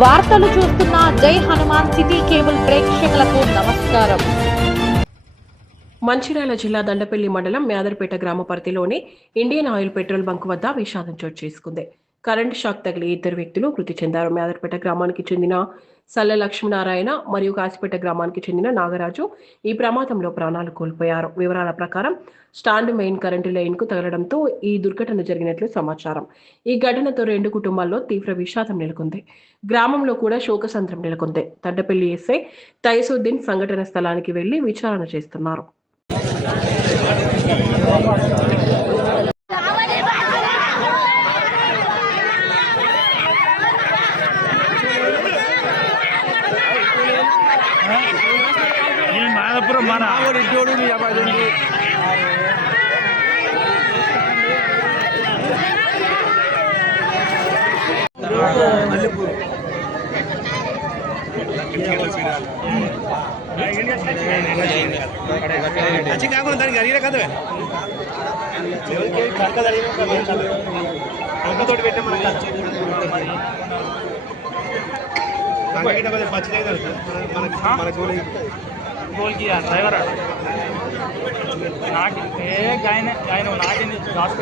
వార్తలు చూస్తున్న జై హనుమాన్ సిటీ కేబుల్ ప్రేక్షకులకు నమస్కారం. మంచిర్యాల జిల్లా దండపల్లి మండలం మేదర్పేట గ్రామ పరిధిలోని ఇండియన్ ఆయిల్ పెట్రోల్ బంక్ వద్ద విషాదం చోటు చేసుకుంది. కరెంటు షాక్ తగిలి 2 వ్యక్తులు మృతి చెందారు. మేదర్పేట గ్రామానికి చెందిన సల్ల లక్ష్మీనారాయణ మరియు కాసిపేట గ్రామానికి చెందిన నాగరాజు ఈ ప్రమాదంలో ప్రాణాలు కోల్పోయారు. వివరాల ప్రకారం స్టాండ్ మెయిన్ కరెంటు లైన్ కు తగలడంతో ఈ దుర్ఘటన జరిగినట్లు సమాచారం. ఈ ఘటనతో 2 కుటుంబాల్లో తీవ్ర విషాదం నెలకొంది. గ్రామంలో కూడా శోకసంద్రం నెలకొంది. దండపల్లి ఎస్ఐ తైసుద్దీన్ సంఘటన స్థలానికి వెళ్లి విచారణ చేస్తున్నారు. మాదాపురం మన ఇంటోడు మీ అబ్బాయి अच्छी काम दाనికి అడిగిన కదా అంకతోటి పెట్టే మనకి పచ్చి మన गोल किया ड्राइवर नाक गायन नाक